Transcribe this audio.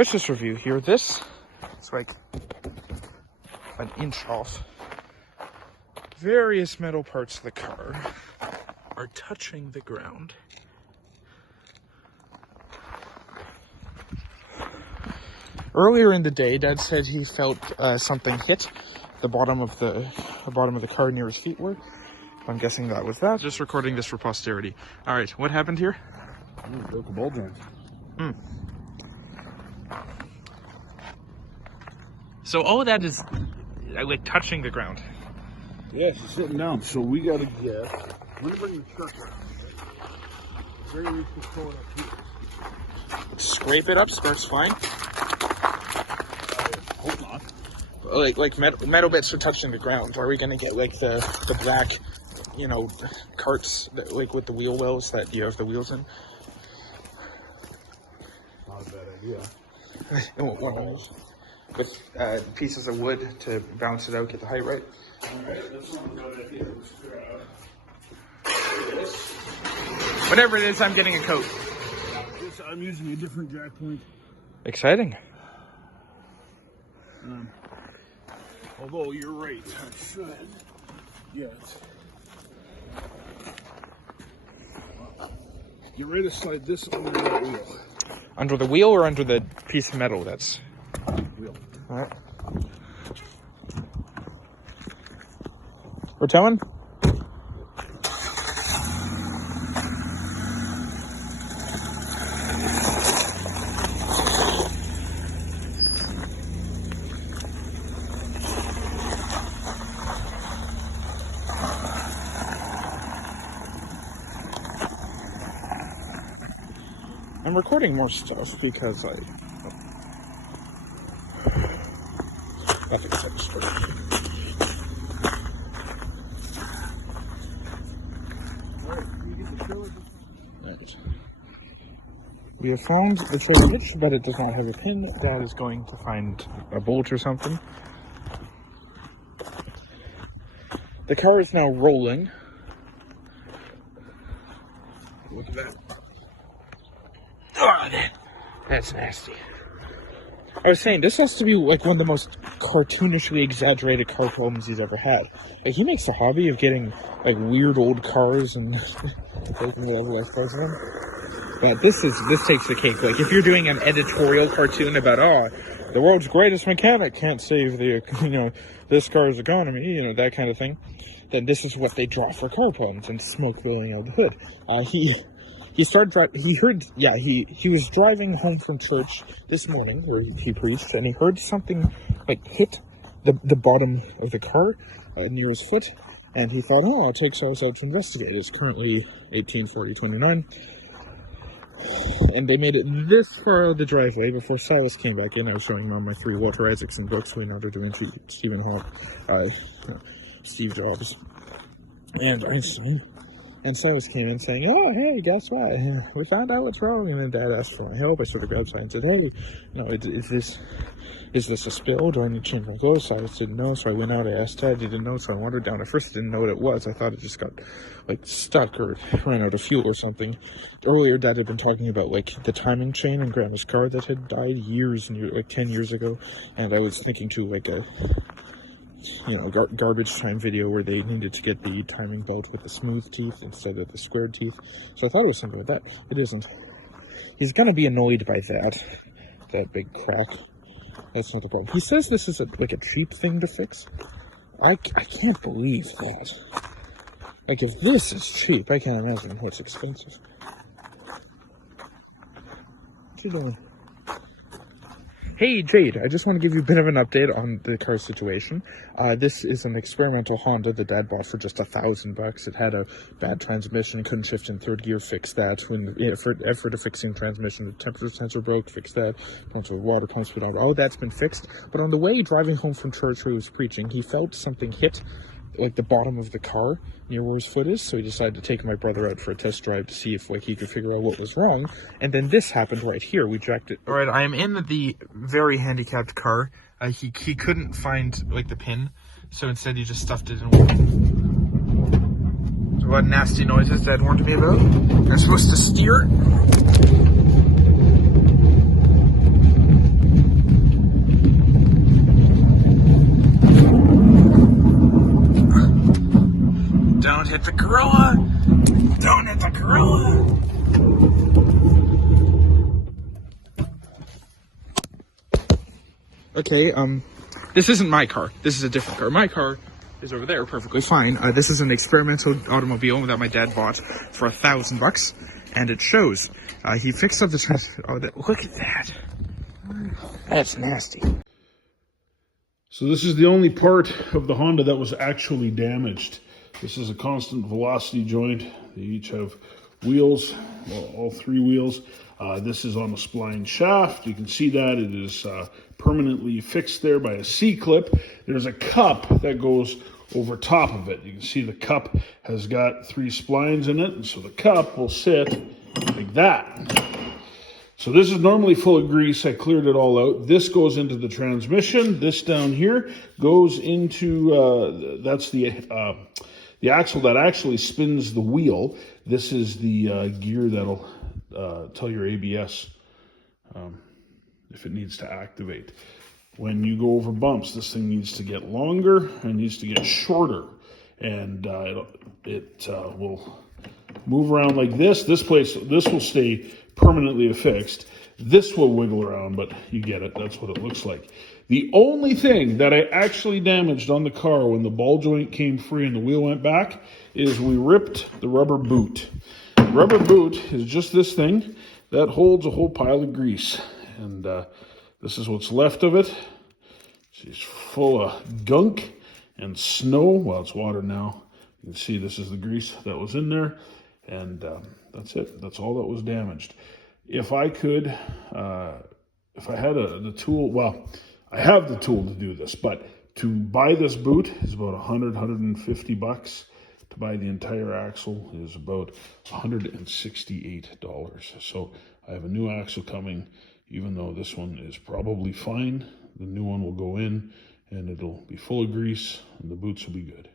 let's just review here. This is like an inch off. Various metal parts of the car are touching the ground. Earlier in the day, Dad said he felt something hit the bottom of the car near his feet were. I'm guessing that was that. Just recording this for posterity. All right, what happened here? Broke a ball joint. So all of that is like touching the ground. Yeah, she's sitting down. So we gotta get. I'm gonna bring the truck out. Very least control it up here. Scrape it up, sparks fine. Hope not. Like metal bits are touching the ground. Are we gonna get like the black, carts that, like with the wheel wells that you have the wheels in? Not a bad idea. One of those. With pieces of wood to bounce it out, get the height right. Alright, that's not a bad idea. Whatever it is, I'm getting a coat. I'm using a different jack point. Exciting. Although you're right, I should get ready to slide this under that wheel. Under the wheel or under the piece of metal that's... Wheel. All right. We're telling? I'm recording more stuff because nothing's extra. Right. We have found the trailer hitch, but it does not have a pin. Dad is going to find a bolt or something. The car is now rolling. Look at that. Oh, that's nasty. I was saying, this has to be like one of the most cartoonishly exaggerated car problems he's ever had. Like, he makes a hobby of getting like weird old cars and taking whatever that's supposed to. But this takes the cake. Like, if you're doing an editorial cartoon about, the world's greatest mechanic can't save the, this car's economy, that kind of thing, then this is what they draw for car problems and smoke blowing out the hood. He started driving. He was driving home from church this morning, where he preached, and he heard something like hit the bottom of the car near his foot, and he thought, I'll take Silas out to investigate. It's currently 18:40:29, and they made it this far out of the driveway before Silas came back in. I was showing Mom my 3 Walter Isaacson books. We know they're doing Stephen Hawking, Steve Jobs, and Silas came in saying, hey, guess what? We found out what's wrong. And then Dad asked for my help. I sort of grabbed Silas and said, hey, is this a spill? Do I need to change my clothes? Silas didn't know, so I went out. I asked Dad. He didn't know, so I wandered down. At first, I didn't know what it was. I thought it just got, stuck or ran out of fuel or something. Earlier, Dad had been talking about, the timing chain in Grandma's car that had died 10 years ago. And I was thinking, too, garbage time video where they needed to get the timing bolt with the smooth teeth instead of the squared teeth. So I thought it was something like that. It isn't. He's gonna be annoyed by that big crack. That's not the problem. He says this is a cheap thing to fix. I can't believe that. If this is cheap, I can't imagine what's expensive. What you doing? Hey Jade, I just want to give you a bit of an update on the car situation. This is an experimental Honda that Dad bought for just $1,000. It had a bad transmission, couldn't shift in third gear, fix that. When the effort of fixing transmission, the temperature sensor broke, fix that. Bunch of water pumps put on. All that's been fixed. But on the way driving home from church where he was preaching, he felt something hit the bottom of the car near where his foot is, so he decided to take my brother out for a test drive to see if he could figure out what was wrong. And then this happened right here. We jacked it. All right, I am in the very handicapped car. He couldn't find the pin, so instead he just stuffed it in. What nasty noises Dad warned me about? I'm supposed to steer. hit the Corolla. Don't hit the Corolla. Okay, this isn't my car. This is a different car. My car is over there perfectly fine. This is an experimental automobile that my dad bought for $1,000, and it shows. He fixed up the look at that. That's nasty. So this is the only part of the Honda that was actually damaged. This is a constant velocity joint. They each have wheels, well, all three wheels. This is on a spline shaft. You can see that it is permanently fixed there by a C-clip. There's a cup that goes over top of it. You can see the cup has got 3 splines in it, and so the cup will sit like that. So this is normally full of grease. I cleared it all out. This goes into the transmission. This down here goes into, that's the axle that actually spins the wheel. This is the gear that'll tell your ABS if it needs to activate. When you go over bumps, this thing needs to get longer and needs to get shorter. And it will move around like this. This will stay permanently affixed. This will wiggle around, but you get it. That's what it looks like. The only thing that I actually damaged on the car when the ball joint came free and the wheel went back is we ripped the rubber boot. The rubber boot is just this thing that holds a whole pile of grease. And this is what's left of it. It's full of gunk and snow. Well, it's water now. You can see this is the grease that was in there. And that's it. That's all that was damaged. If I could, if I had the tool, well, I have the tool to do this, but to buy this boot is about $150. To buy the entire axle is about $168. So I have a new axle coming, even though this one is probably fine. The new one will go in and it'll be full of grease and the boots will be good.